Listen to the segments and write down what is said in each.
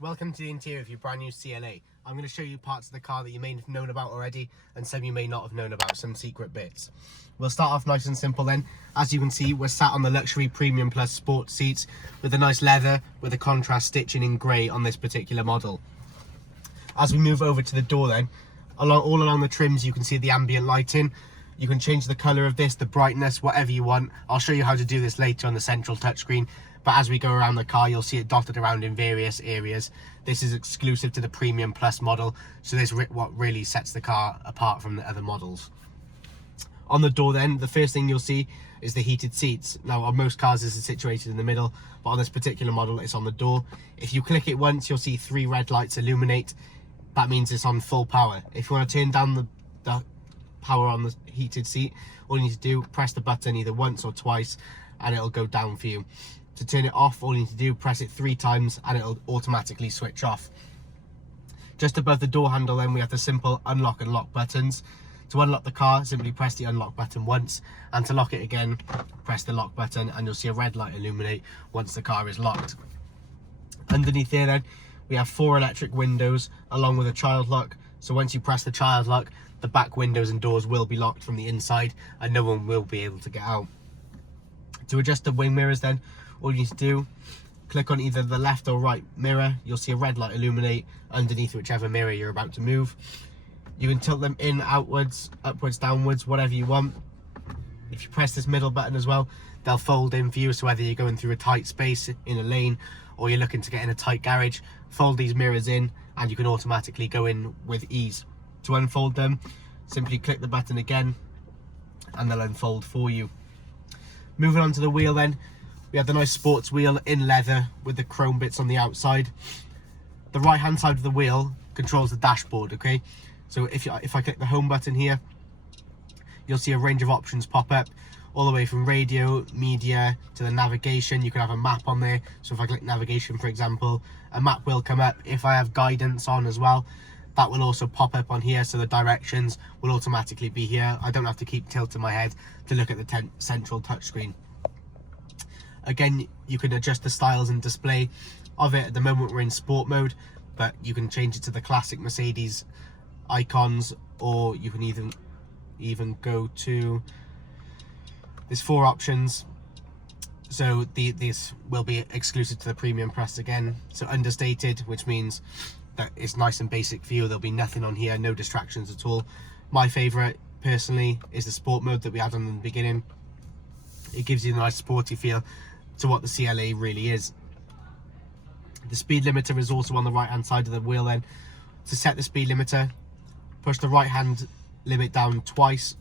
Welcome to the interior of your brand new CLA. I'm going to show you parts of the car that you may have known about already and some you may not have known about, some secret bits. We'll start off nice and simple then. As you can see, we're sat on the luxury Premium Plus sport seats with a nice leather with a contrast stitching in grey on this particular model. As we move over to the door then, all along the trims you can see the ambient lighting. You can change the colour of this, the brightness, whatever you want. I'll show you how to do this later on the central touchscreen. But as we go around the car, you'll see it dotted around in various areas. This is exclusive to the Premium Plus model, so this is what really sets the car apart from the other models. On the door then, the first thing you'll see is the heated seats. Now on most cars this is situated in the middle, but on this particular model it's on the door. If you click it once, you'll see 3 red lights illuminate. That means it's on full power. If you want to turn down the power on the heated seat, all you need to do, press the button either once or twice and it'll go down for you. To turn it off, all you need to do, press it 3 times and it'll automatically switch off. Just above the door handle then we have the simple unlock and lock buttons. To unlock the car, simply press the unlock button once, and to lock it again, press the lock button and you'll see a red light illuminate once the car is locked. Underneath here then, we have 4 electric windows along with a child lock. So once you press the child lock, the back windows and doors will be locked from the inside and no one will be able to get out. To adjust the wing mirrors then, all you need to do, click on either the left or right mirror. You'll see a red light illuminate underneath whichever mirror you're about to move. You can tilt them in, outwards, upwards, downwards, whatever you want. If you press this middle button as well, they'll fold in for you. So whether you're going through a tight space in a lane or you're looking to get in a tight garage, fold these mirrors in and you can automatically go in with ease. To unfold them, simply click the button again and they'll unfold for you. Moving on to the wheel then, we have the nice sports wheel in leather with the chrome bits on the outside. The right hand side of the wheel controls the dashboard, okay? So if I click the home button here, you'll see a range of options pop up, all the way from radio, media, to the navigation. You can have a map on there. So if I click navigation, for example, a map will come up. If I have guidance on as well, that will also pop up on here, so the directions will automatically be here. I don't have to keep tilting my head to look at the central touchscreen. Again, you can adjust the styles and display of it. At the moment we're in sport mode, but you can change it to the classic Mercedes icons, or you can even go to, there's 4 options. So these will be exclusive to the Premium Plus again. So understated, which means that it's nice and basic for you. There'll be nothing on here, no distractions at all. My favorite personally is the sport mode that we had on in the beginning. It gives you a nice sporty feel to what the CLA really is. The speed limiter is also on the right hand side of the wheel then. To set the speed limiter, push the right hand limit down twice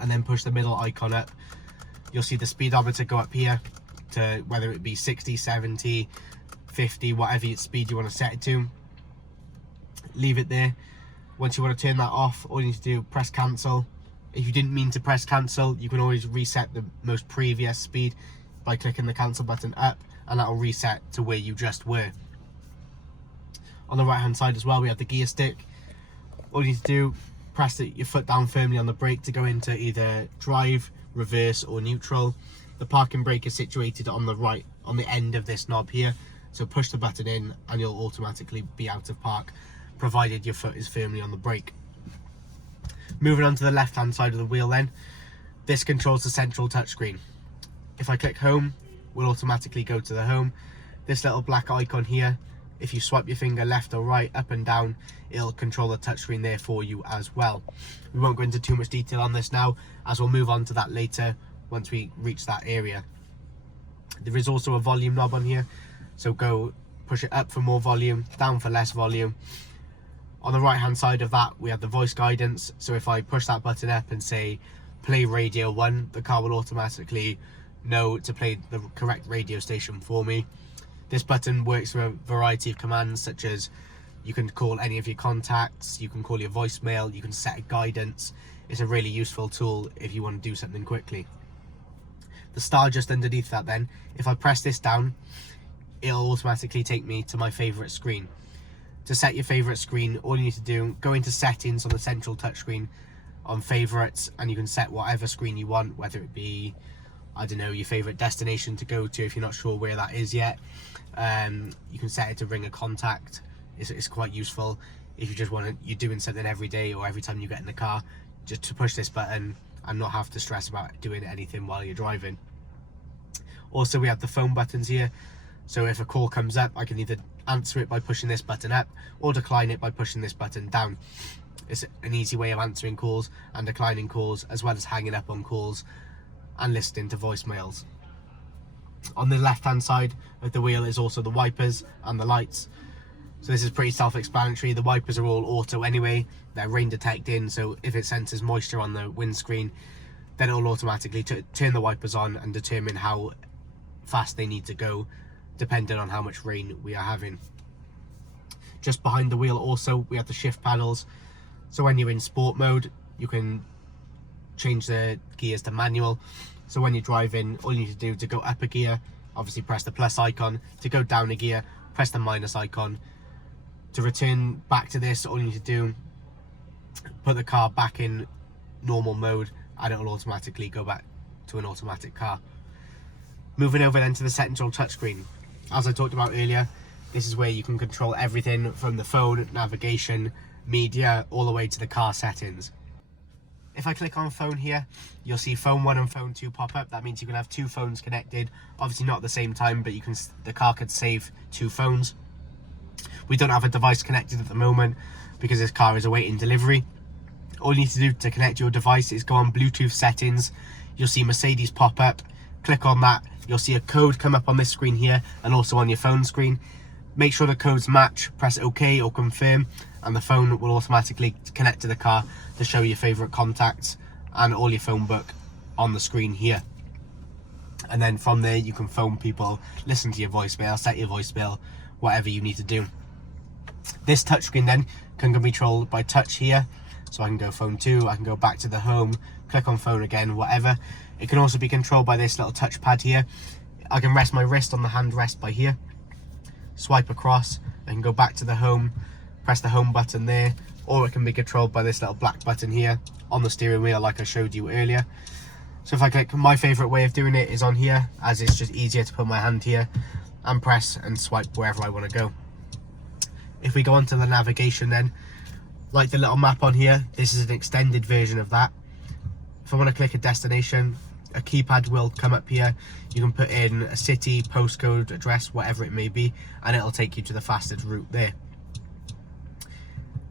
and then push the middle icon up. You'll see the speedometer go up here to whether it be 60, 70, 50, whatever speed you want to set it to. Leave it there. Once you want to turn that off, all you need to do, press cancel. If you didn't mean to press cancel, you can always reset the most previous speed by clicking the cancel button up, and that will reset to where you just were. On the right hand side as well, we have the gear stick. All you need to do, press your foot down firmly on the brake to go into either drive, reverse or neutral. The parking brake is situated on the right, on the end of this knob here. So push the button in and you'll automatically be out of park, provided your foot is firmly on the brake. Moving on to the left hand side of the wheel then, this controls the central touchscreen. If I click home, we'll automatically go to the home. This little black icon here, if you swipe your finger left or right, up and down, it'll control the touchscreen there for you as well. We won't go into too much detail on this now, as we'll move on to that later once we reach that area. There is also a volume knob on here, so go push it up for more volume, down for less volume. On the right hand side of that we have the voice guidance, so if I push that button up and say play radio 1, the car will automatically know to play the correct radio station for me. This button works for a variety of commands, such as you can call any of your contacts, you can call your voicemail, you can set a guidance. It's a really useful tool if you want to do something quickly. The star just underneath that then, if I press this down, it'll automatically take me to my favourite screen. To set your favourite screen, all you need to do, go into settings on the central touchscreen on favourites, and you can set whatever screen you want, whether it be I don't know, your favorite destination to go to if you're not sure where that is yet. You can set it to ring a contact. It's quite useful if you just want to, you're doing something every day or every time you get in the car, just to push this button and not have to stress about doing anything while you're driving. Also, we have the phone buttons here, so if a call comes up, I can either answer it by pushing this button up or decline it by pushing this button down. It's an easy way of answering calls and declining calls, as well as hanging up on calls and listening to voicemails. On the left hand side of the wheel is also the wipers and the lights. So this is pretty self-explanatory. The wipers are all auto anyway, they're rain detecting, so if it senses moisture on the windscreen, then it will automatically turn the wipers on and determine how fast they need to go, depending on how much rain we are having. Just behind the wheel also, we have the shift paddles. So when you're in sport mode, you can change the gears to manual. So when you're driving, all you need to do to go up a gear, obviously press the plus icon. To go down a gear, press the minus icon. To return back to this, all you need to do, put the car back in normal mode and it will automatically go back to an automatic car. Moving over then to the central touchscreen. As I talked about earlier, this is where you can control everything from the phone, navigation, media, all the way to the car settings. If I click on phone here, you'll see phone 1 and phone 2 pop up. That means you can have 2 phones connected, obviously not at the same time, but the car could save 2 phones. We don't have a device connected at the moment because this car is awaiting delivery. All you need to do to connect your device is go on Bluetooth settings. You'll see Mercedes pop up. Click on that. You'll see a code come up on this screen here and also on your phone screen. Make sure the codes match, press OK or confirm, and the phone will automatically connect to the car to show your favorite contacts and all your phone book on the screen here. And then from there you can phone people, listen to your voicemail, set your voicemail, whatever you need to do. This touchscreen then can be controlled by touch here, so I can go phone 2, I can go back to the home, click on phone again, whatever. It can also be controlled by this little touchpad here. I can rest my wrist on the hand rest by here, swipe across, I can go back to the home, press the home button there, or it can be controlled by this little black button here on the steering wheel like I showed you earlier. So if I click, my favourite way of doing it is on here, as it's just easier to put my hand here and press and swipe wherever I want to go. If we go onto the navigation then, like the little map on here, this is an extended version of that. If I want to click a destination, a keypad will come up here. You can put in a city, postcode, address, whatever it may be, and it'll take you to the fastest route there.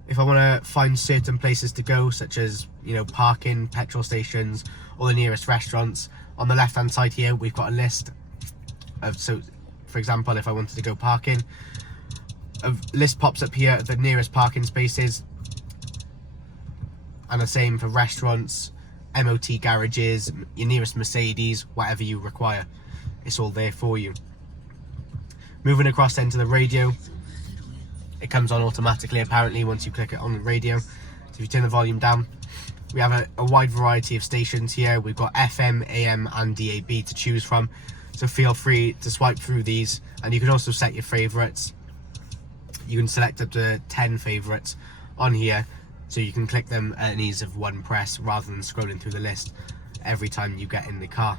If I want to find certain places to go, such as, you know, parking, petrol stations, or the nearest restaurants, on the left hand side here we've got a list of, so for example, if I wanted to go parking, a list pops up here of the nearest parking spaces, and the same for restaurants, MOT garages, your nearest Mercedes, whatever you require, it's all there for you. Moving across then to the radio, it comes on automatically apparently once you click it on the radio. So if you turn the volume down, we have a wide variety of stations here. We've got FM, AM and DAB to choose from, so feel free to swipe through these, and you can also set your favourites. You can select up to 10 favourites on here, so you can click them at an ease of one press rather than scrolling through the list every time you get in the car.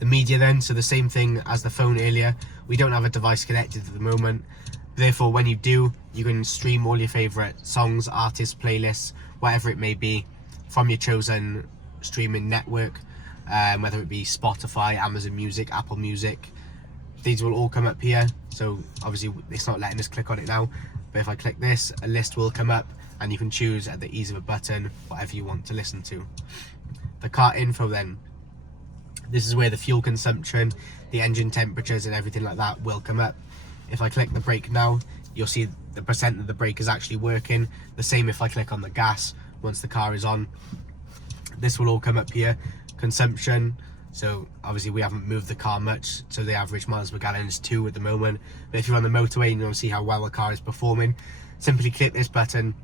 The media then, so the same thing as the phone earlier. We don't have a device connected at the moment, therefore when you do, you can stream all your favourite songs, artists, playlists, whatever it may be, from your chosen streaming network, whether it be Spotify, Amazon Music, Apple Music. These will all come up here, so obviously it's not letting us click on it now, but if I click this, a list will come up and you can choose at the ease of a button whatever you want to listen to. The car info then, this is where the fuel consumption, the engine temperatures and everything like that will come up. If I click the brake now, you'll see the percent that the brake is actually working. The same if I click on the gas once the car is on. This will all come up here. Consumption, so obviously we haven't moved the car much, so the average miles per gallon is 2 at the moment. But if you're on the motorway and you want to see how well the car is performing, simply click this button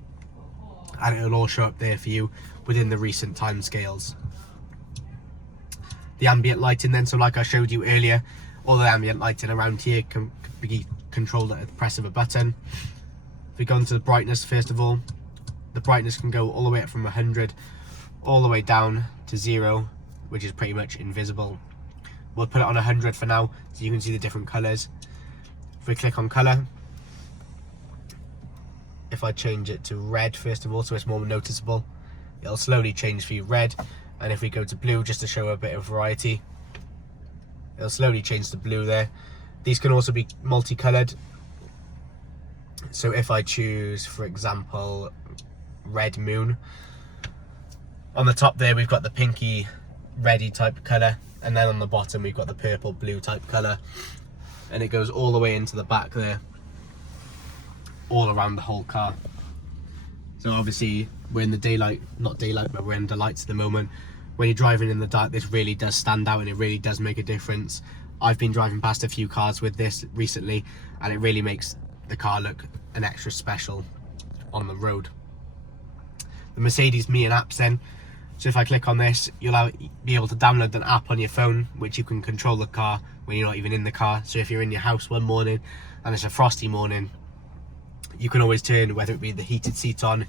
and it'll all show up there for you within the recent time scales. The ambient lighting then, so like I showed you earlier, all the ambient lighting around here can be controlled at the press of a button. If we go into the brightness first of all, the brightness can go all the way up from 100 all the way down to 0, which is pretty much invisible. We'll put it on 100 for now, so you can see the different colours. If we click on colour, if I change it to red first of all, so it's more noticeable, it'll slowly change for you red. And if we go to blue, just to show a bit of variety, it'll slowly change to blue there. These can also be multicoloured. So if I choose, for example, red moon, on the top there we've got the pinky reddy type colour, and then on the bottom we've got the purple blue type colour, and it goes all the way into the back there, all around the whole car. So obviously we're in the daylight, not daylight, but we're under lights at the moment. When you're driving in the dark, this really does stand out and it really does make a difference. I've been driving past a few cars with this recently, and it really makes the car look an extra special on the road. The Mercedes Me and Apps then. So if I click on this, you'll be able to download an app on your phone, which you can control the car when you're not even in the car. So if you're in your house one morning and it's a frosty morning, you can always turn, whether it be the heated seat on,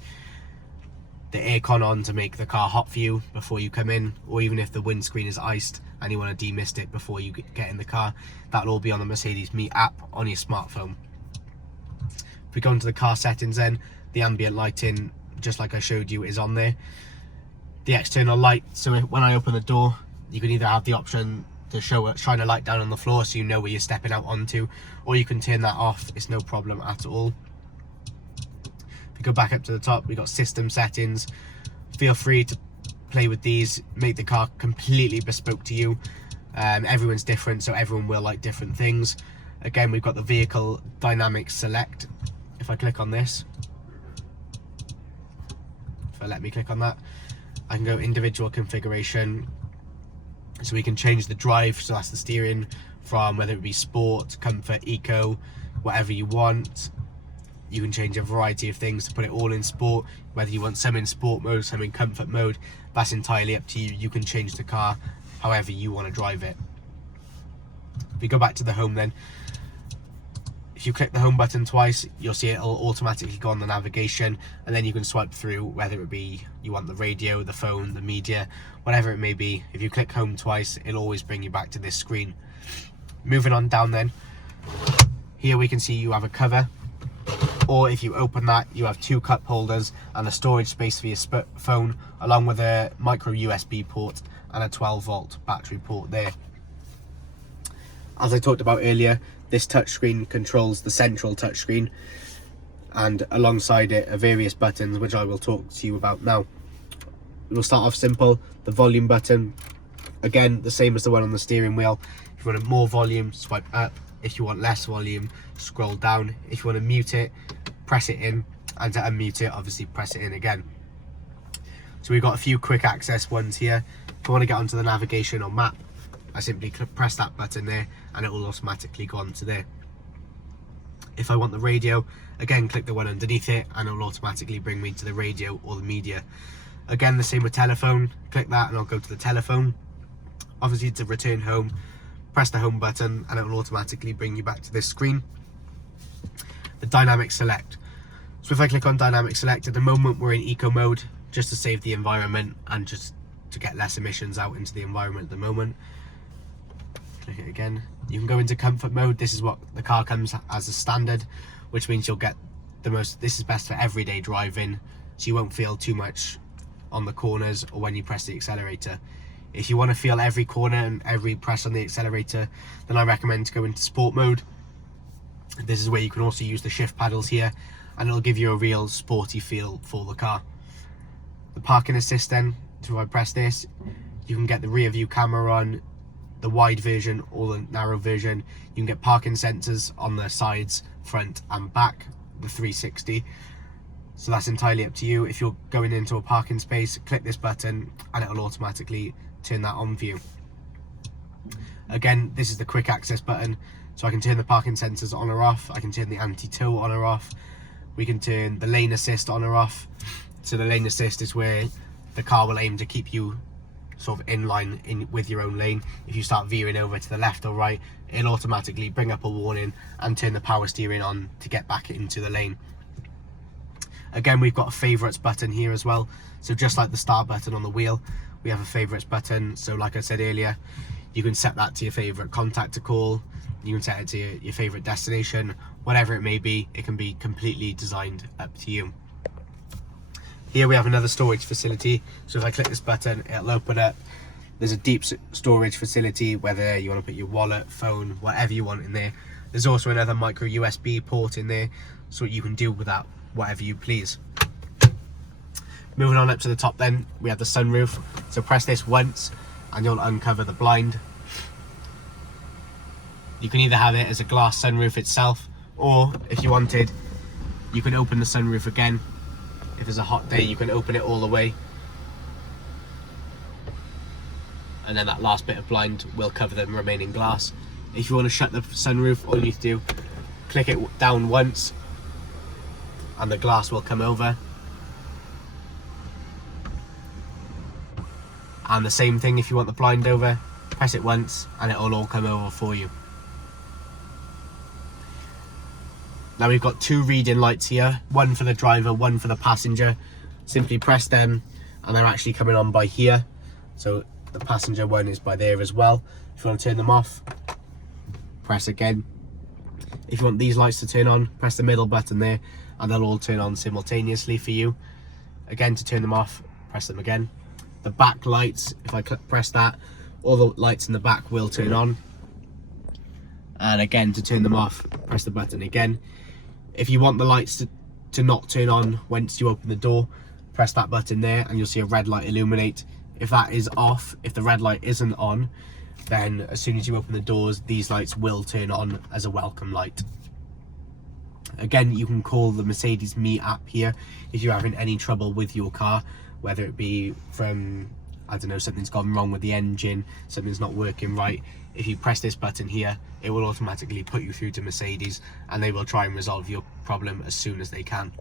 the aircon on to make the car hot for you before you come in, or even if the windscreen is iced and you want to demist it before you get in the car, that'll all be on the Mercedes Me app on your smartphone. If we go into the car settings then, the ambient lighting, just like I showed you, is on there. The external light, so when I open the door, you can either have the option to shine a light down on the floor so you know where you're stepping out onto, or you can turn that off. It's no problem at all. If we go back up to the top, we got system settings. Feel free to play with these, make the car completely bespoke to you. Everyone's different, so everyone will like different things. Again, we've got the vehicle dynamic select. If I click on this, if I let me click on that, I can go individual configuration, so we can change the drive, so that's the steering, from whether it be sport, comfort, eco, whatever you want. You can change a variety of things to put it all in sport, whether you want some in sport mode, some in comfort mode, that's entirely up to you. You can change the car however you want to drive it. If we go back to the home then, if you click the home button twice, you'll see it'll automatically go on the navigation, and then you can swipe through whether it be you want the radio, the phone, the media, whatever it may be. If you click home twice, it'll always bring you back to this screen. Moving on down then, here we can see you have a cover, or if you open that, you have two cup holders and a storage space for your phone, along with a micro USB port and a 12-volt battery port there. As I talked about earlier, this touchscreen controls the central touchscreen, and alongside it are various buttons which I will talk to you about now. We'll start off simple. The volume button, again the same as the one on the steering wheel. If you want more volume, swipe up. If you want less volume, scroll down. If you want to mute it, press it in, and to unmute it, obviously press it in again. So we've got a few quick access ones here. If you want to get onto the navigation or map, I simply press that button there and it will automatically go onto there. If I want the radio, again click the one underneath it and it will automatically bring me to the radio or the media. Again, the same with telephone, click that and I'll go to the telephone. Obviously to return home, press the home button and it will automatically bring you back to this screen. The dynamic select. So if I click on dynamic select, at the moment we're in eco mode, just to save the environment and just to get less emissions out into the environment at the moment. Click it again. You can go into comfort mode. This is what the car comes as a standard, which means you'll get the most, this is best for everyday driving, so you won't feel too much on the corners or when you press the accelerator. If you want to feel every corner and every press on the accelerator, then I recommend to go into sport mode. This is where you can also use the shift paddles here, and it'll give you a real sporty feel for the car. The parking assist then, so if I press this, you can get the rear view camera on, the wide version or the narrow version. You can get parking sensors on the sides, front and back, the 360. So that's entirely up to you. If you're going into a parking space, click this button and it will automatically turn that on for you. Again, this is the quick access button, so I can turn the parking sensors on or off. I can turn the anti-tow on or off. We can turn the lane assist on or off. So the lane assist is where the car will aim to keep you sort of in line with your own lane. If you start veering over to the left or right, it'll automatically bring up a warning and turn the power steering on to get back into the lane. Again, we've got a favourites button here as well. So just like the start button on the wheel, we have a favorites button. So like I said earlier, you can set that to your favorite contact to call. You can set it to your favorite destination, whatever it may be. It can be completely designed up to you. Here we have another storage facility. So if I click this button, it'll open up. There's a deep storage facility, whether you want to put your wallet, phone, whatever you want in there. There's also another micro USB port in there, so you can deal with that whatever you please. Moving on up to the top then, we have the sunroof. So press this once and you'll uncover the blind. You can either have it as a glass sunroof itself, or if you wanted, you can open the sunroof again. If it's a hot day, you can open it all the way. And then that last bit of blind will cover the remaining glass. If you want to shut the sunroof, all you need to do, click it down once and the glass will come over. And the same thing if you want the blind over, press it once and it will all come over for you. Now we've got two reading lights here, one for the driver, one for the passenger. Simply press them and they're actually coming on by here. So the passenger one is by there as well. If you want to turn them off, press again. If you want these lights to turn on, press the middle button there and they'll all turn on simultaneously for you. Again, to turn them off, press them again. The back lights, if I press that, all the lights in the back will turn on. And again, to turn them off, press the button again. If you want the lights to not turn on once you open the door, press that button there and you'll see a red light illuminate. If that is off, if the red light isn't on, then as soon as you open the doors, these lights will turn on as a welcome light. Again, you can call the Mercedes Me app here if you're having any trouble with your car, whether it be from, I don't know, something's gone wrong with the engine, something's not working right. If you press this button here, it will automatically put you through to Mercedes and they will try and resolve your problem as soon as they can.